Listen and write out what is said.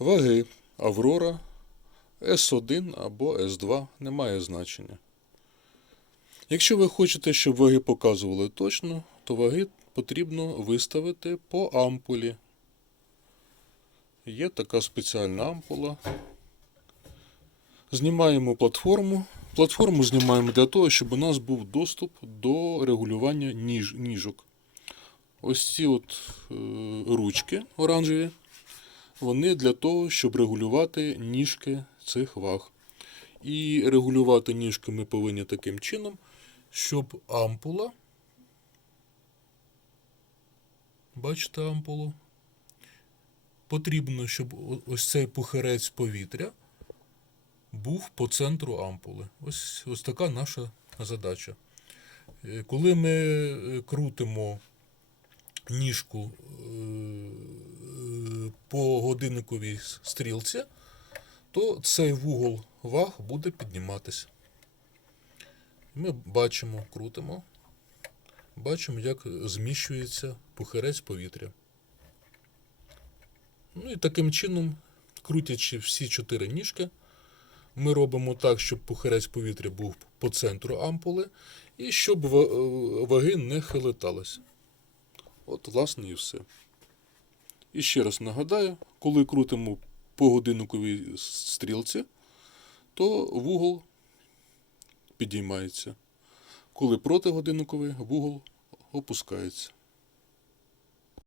Ваги Аврора С1 або С2 не має значення. Якщо ви хочете, щоб ваги показували точно, то ваги потрібно виставити по ампулі. Є така спеціальна ампула. Знімаємо платформу. Платформу знімаємо для того, щоб у нас був доступ до регулювання ніж, ніжок. Ось ці от е, ручки оранжеві, вони для того, щоб регулювати ніжки цих ваг. І регулювати ніжки ми повинні таким чином, щоб ампула. Бачите ампулу? Потрібно, щоб ось цей пухирець повітря був по центру ампули. Ось, ось така наша задача. Е, Коли ми е, крутимо ніжку е, по годинниковій стрілці, то цей вугол ваг буде підніматися. Ми бачимо, крутимо, бачимо, як зміщується пухирець повітря. Ну і таким чином, крутячи всі чотири ніжки, ми робимо так, щоб пухирець повітря був по центру ампули і щоб ваги не хилиталися. От, власне, і все. І ще раз нагадаю, коли крутимо по годинниковій стрілці, то вугол підіймається. Коли проти годинникової, вугол опускається.